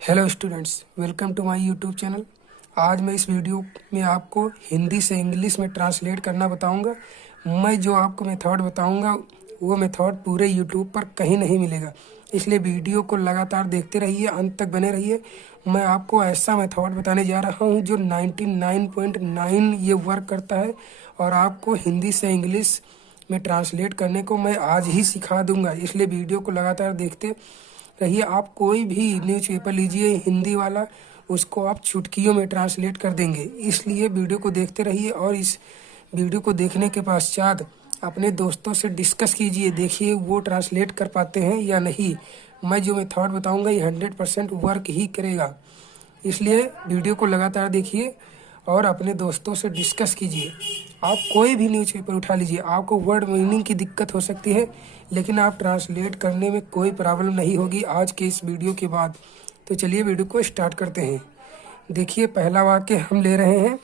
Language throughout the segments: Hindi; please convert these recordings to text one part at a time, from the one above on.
Hello students, welcome to my YouTube channel. आज मैं इस वीडियो में आपको हिंदी से इंग्लिश में ट्रांसलेट करना बताऊंगा। मैं जो आपको मेथड बताऊंगा वो मेथड पूरे यूट्यूब पर कहीं नहीं मिलेगा, इसलिए वीडियो को लगातार देखते रहिए, अंत तक बने रहिए। मैं आपको ऐसा मेथड बताने जा रहा हूं जो 99.9 ये वर्क करता है और आपको हिंदी से इंग्लिश में ट्रांसलेट करने को मैं आज ही सिखा दूंगा, इसलिए वीडियो को लगातार देखते रहिए। आप कोई भी न्यूज़पेपर लीजिए हिंदी वाला, उसको आप चुटकियों में ट्रांसलेट कर देंगे, इसलिए वीडियो को देखते रहिए। और इस वीडियो को देखने के पश्चात अपने दोस्तों से डिस्कस कीजिए, देखिए वो ट्रांसलेट कर पाते हैं या नहीं। मैं जो मेथड बताऊंगा ये 100% वर्क ही करेगा, इसलिए वीडियो को लगातार देखिए और अपने दोस्तों से डिस्कस कीजिए। आप कोई भी न्यूज़पेपर उठा लीजिए, आपको वर्ड मीनिंग की दिक्कत हो सकती है, लेकिन आप ट्रांसलेट करने में कोई प्रॉब्लम नहीं होगी आज के इस वीडियो के बाद। तो चलिए वीडियो को स्टार्ट करते हैं। देखिए, पहला वाक्य हम ले रहे हैं,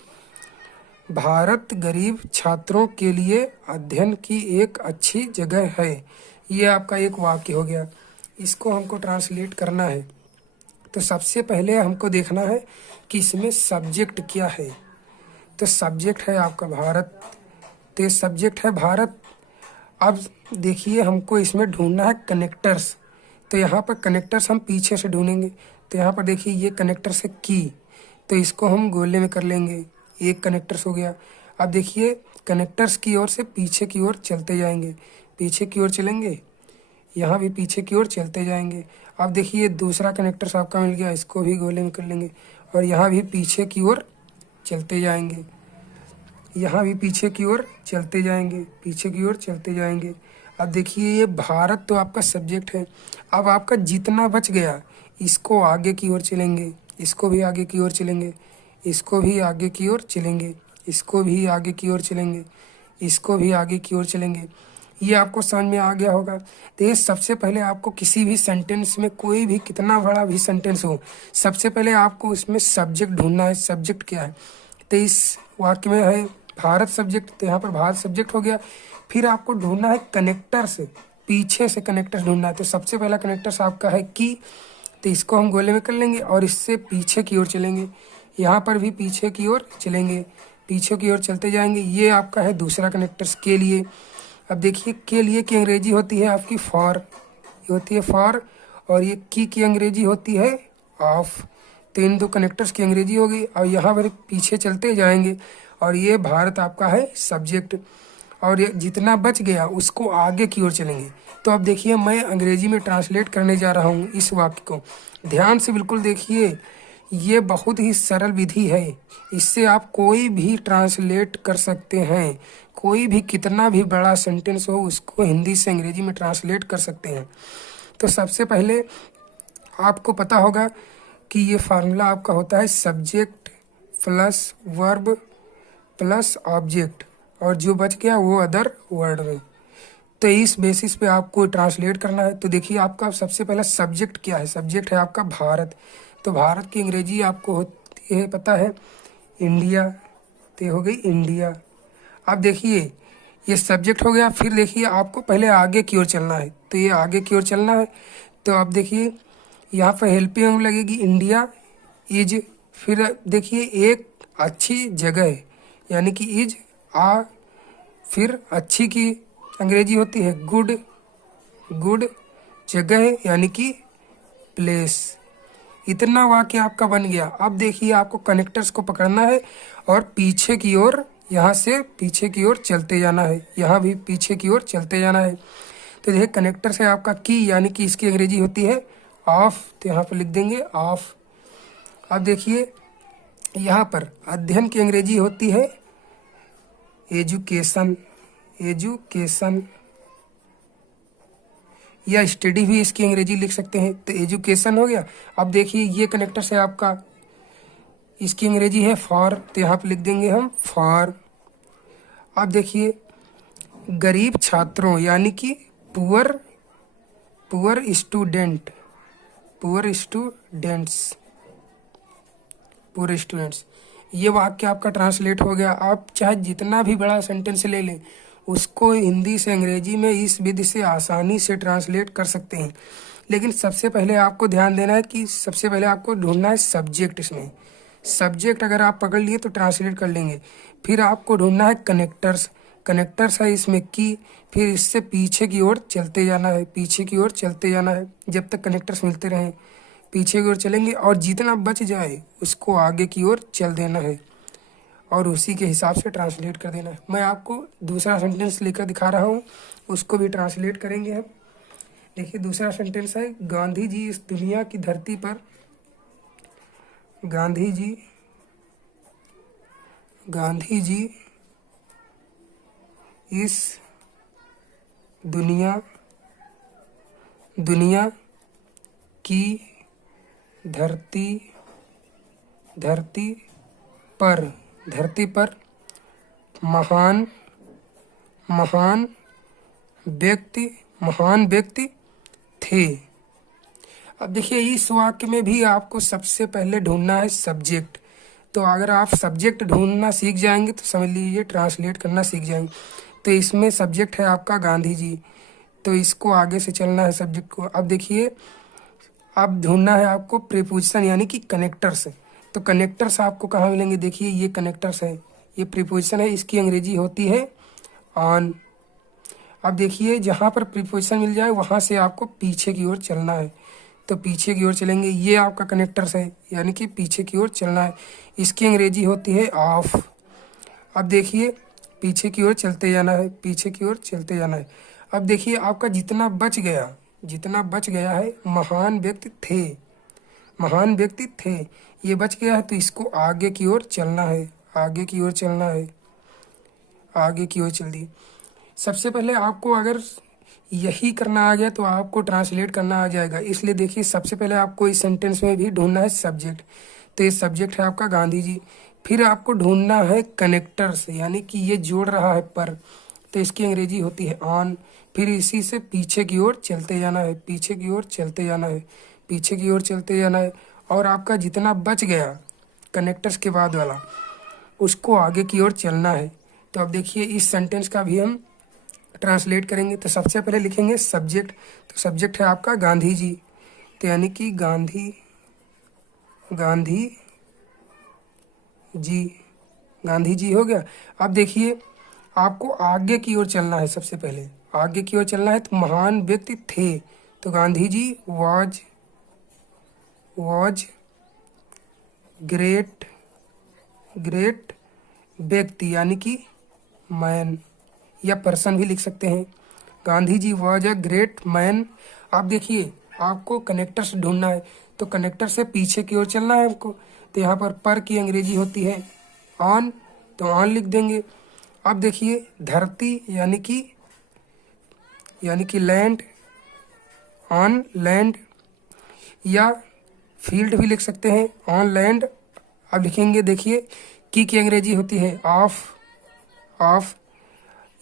भारत गरीब छात्रों के लिए अध्ययन की एक अच्छी जगह है। ये आपका एक वाक्य हो गया, इसको हमको ट्रांसलेट करना है। तो सबसे पहले हमको देखना है कि इसमें सब्जेक्ट क्या है। तो सब्जेक्ट है आपका भारत, तो ये सब्जेक्ट है भारत। अब देखिए, हमको इसमें ढूंढना है कनेक्टर्स। तो यहाँ पर कनेक्टर्स हम पीछे से ढूंढेंगे। तो यहाँ पर देखिए, ये कनेक्टर्स है की, तो इसको हम गोले में कर लेंगे, एक कनेक्टर्स हो गया। अब देखिए, कनेक्टर्स की ओर से पीछे की ओर चलते जाएंगे, पीछे की ओर चलेंगे, यहाँ भी पीछे की ओर चलते जाएंगे। अब देखिए, दूसरा कनेक्टर्स आपका मिल गया, इसको भी गोले में कर लेंगे और यहाँ भी पीछे की ओर चलते जाएंगे, यहाँ भी पीछे की ओर चलते जाएंगे, पीछे की ओर चलते जाएंगे। अब देखिए, ये भारत तो आपका सब्जेक्ट है। अब आपका जितना बच गया, इसको आगे की ओर चलेंगे, इसको भी आगे की ओर चलेंगे, इसको भी आगे की ओर चलेंगे, इसको भी आगे की ओर चलेंगे, इसको भी आगे की ओर चलेंगे। ये आपको समझ में आ गया होगा। तो ये सबसे पहले आपको किसी भी सेंटेंस में, कोई भी कितना बड़ा भी सेंटेंस हो, सबसे पहले आपको इसमें सब्जेक्ट ढूंढना है। सब्जेक्ट क्या है? तो इस वाक्य में है भारत सब्जेक्ट, तो यहाँ पर भारत सब्जेक्ट हो गया। फिर आपको ढूंढना है कनेक्टर्स, पीछे से कनेक्टर्स ढूंढना है। तो सबसे पहला कनेक्टर्स आपका है की, तो इसको हम गोले में कर लेंगे और इससे पीछे की ओर चलेंगे, यहाँ पर भी पीछे की ओर चलेंगे, पीछे की ओर चलते जाएंगे। ये आपका है दूसरा कनेक्टर्स के लिए। अब देखिए, के लिए की अंग्रेजी होती है आपकी फॉर, ये होती है फॉर, और ये की अंग्रेजी होती है ऑफ। तो इन दो कनेक्टर्स की अंग्रेजी होगी। और यहाँ पर पीछे चलते जाएंगे और ये भारत आपका है सब्जेक्ट, और ये जितना बच गया उसको आगे की ओर चलेंगे। तो अब देखिए, मैं अंग्रेजी में ट्रांसलेट करने जा रहा हूँ इस वाक्य को, ध्यान से बिल्कुल देखिए। ये बहुत ही सरल विधि है, इससे आप कोई भी ट्रांसलेट कर सकते हैं। कोई भी कितना भी बड़ा सेंटेंस हो, उसको हिंदी से अंग्रेजी में ट्रांसलेट कर सकते हैं। तो सबसे पहले आपको पता होगा कि ये फार्मूला आपका होता है subject plus verb plus object, और जो बच गया वो अदर वर्ड में। तो इस बेसिस पे आपको ट्रांसलेट करना है। तो देखिए, आपका सबसे पहला सब्जेक्ट क्या है? सब्जेक्ट है आपका भारत। तो भारत की अंग्रेजी आपको होती है, पता है, इंडिया। तो हो गई इंडिया। अब देखिए, ये सब्जेक्ट हो गया। फिर देखिए, आपको पहले आगे की ओर चलना है, तो ये आगे की ओर चलना है। तो अब देखिए, यहाँ पर हेल्पिंग लगेगी इंडिया इज। फिर देखिए, एक अच्छी जगह, यानी कि इज आ। फिर अच्छी की अंग्रेजी होती है गुड, गुड जगह यानी कि प्लेस। इतना वाक्य आपका बन गया। अब देखिए, आपको कनेक्टर्स को पकड़ना है और पीछे की ओर, यहाँ से पीछे की ओर चलते जाना है, यहाँ भी पीछे की ओर चलते जाना है। तो देखिए, कनेक्टर से आपका की, यानी कि इसकी अंग्रेजी होती है ऑफ, तो यहाँ पर लिख देंगे ऑफ। अब देखिए, यहाँ पर अध्ययन की अंग्रेजी होती है एजुकेशन, एजुकेशन, या स्टडी भी इसकी अंग्रेजी लिख सकते हैं। तो एजुकेशन हो गया। अब देखिए, ये कनेक्टर से आपका, इसकी अंग्रेजी है फॉर, तो यहाँ पे लिख देंगे हम फॉर। अब देखिए, गरीब छात्रों यानी कि poor, poor student, poor students, poor students. ये वाक्य आपका ट्रांसलेट हो गया। आप चाहे जितना भी बड़ा सेंटेंस ले लें, उसको हिंदी से अंग्रेजी में इस विधि से आसानी से ट्रांसलेट कर सकते हैं। लेकिन सबसे पहले आपको ध्यान देना है कि सबसे पहले आपको ढूंढना है सब्जेक्ट। इसमें सब्जेक्ट अगर आप पकड़ लिए तो ट्रांसलेट कर लेंगे। फिर आपको ढूंढना है कनेक्टर्स। कनेक्टर्स है इसमें की, फिर इससे पीछे की ओर चलते जाना है, पीछे की ओर चलते जाना है जब तक कनेक्टर्स मिलते रहें। पीछे की ओर चलेंगे और जितना बच जाए उसको आगे की ओर चल देना है और उसी के हिसाब से ट्रांसलेट कर देना है। मैं आपको दूसरा सेंटेंस लेकर दिखा रहा हूँ, उसको भी ट्रांसलेट करेंगे हम। देखिए दूसरा सेंटेंस है, गांधी जी इस दुनिया की धरती पर, गांधी जी इस दुनिया की धरती पर महान व्यक्ति थे। अब देखिए इस वाक्य में भी आपको सबसे पहले ढूंढना है सब्जेक्ट। तो अगर आप सब्जेक्ट ढूंढना सीख जाएंगे तो समझ लीजिए ट्रांसलेट करना सीख जाएंगे। तो इसमें सब्जेक्ट है आपका गांधी जी, तो इसको आगे से चलना है सब्जेक्ट को। अब देखिए अब ढूंढना है आपको प्रीपोजिशन यानी कि कनेक्टर्स। तो कनेक्टर्स आपको कहाँ मिलेंगे, देखिए ये कनेक्टर्स है, ये प्रीपोजिशन है, इसकी अंग्रेजी होती है ऑन। अब देखिए जहाँ पर प्रीपोजिशन मिल जाए वहाँ से आपको पीछे की ओर चलना है। तो पीछे की ओर चलेंगे, ये आपका कनेक्टर्स है यानी कि पीछे की ओर चलना है, इसकी अंग्रेजी होती है ऑफ। अब देखिए पीछे की ओर चलते जाना है, पीछे की ओर चलते जाना है। अब देखिए आपका जितना बच गया है महान व्यक्ति थे, ये बच गया है तो इसको आगे की ओर चलना है, आगे की ओर चल दी। सबसे पहले आपको अगर यही करना आ गया तो आपको ट्रांसलेट करना आ जाएगा। इसलिए देखिए सबसे पहले आपको इस सेंटेंस में भी ढूंढना है सब्जेक्ट। तो ये सब्जेक्ट है आपका गांधी जी। फिर आपको ढूंढना है कनेक्टर्स यानी कि ये जोड़ रहा है पर, तो इसकी अंग्रेजी होती है ऑन। फिर इसी से पीछे की ओर चलते जाना है, पीछे की ओर चलते जाना है, पीछे की ओर चलते जाना है। और आपका जितना बच गया कनेक्टर्स के बाद वाला उसको आगे की ओर चलना है। तो अब देखिए इस सेंटेंस का भी हम ट्रांसलेट करेंगे। तो सबसे पहले लिखेंगे सब्जेक्ट। तो सब्जेक्ट है आपका गांधी जी, तो यानी कि गांधी जी हो गया। अब देखिए आपको आगे की ओर चलना है, सबसे पहले आगे की ओर चलना है। तो महान व्यक्ति थे, तो गांधी जी वाज ग्रेट व्यक्ति यानी कि मैन या पर्सन भी लिख सकते हैं। Gandhi ji was a great man. आप देखिए आपको कनेक्टर्स ढूंढना है, तो कनेक्टर से पीछे की ओर चलना है हमको। तो यहाँ पर की अंग्रेजी होती है ऑन, तो ऑन लिख देंगे। अब देखिए धरती यानी कि लैंड, ऑन लैंड, या फील्ड भी लिख सकते हैं ऑन लैंड। अब लिखेंगे देखिए की अंग्रेजी होती है ऑफ।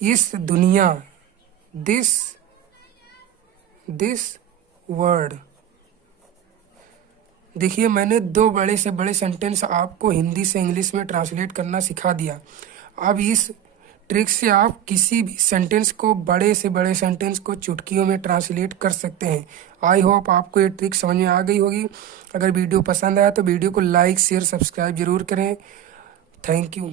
इस दुनिया, दिस वर्ड। देखिए मैंने 2 बड़े से बड़े सेंटेंस आपको हिंदी से इंग्लिश में ट्रांसलेट करना सिखा दिया। अब इस ट्रिक से आप किसी भी सेंटेंस को, बड़े से बड़े सेंटेंस को चुटकियों में ट्रांसलेट कर सकते हैं। आई होप आपको ये ट्रिक समझ में आ गई होगी। अगर वीडियो पसंद आया तो वीडियो को लाइक शेयर सब्सक्राइब जरूर करें। Thank you.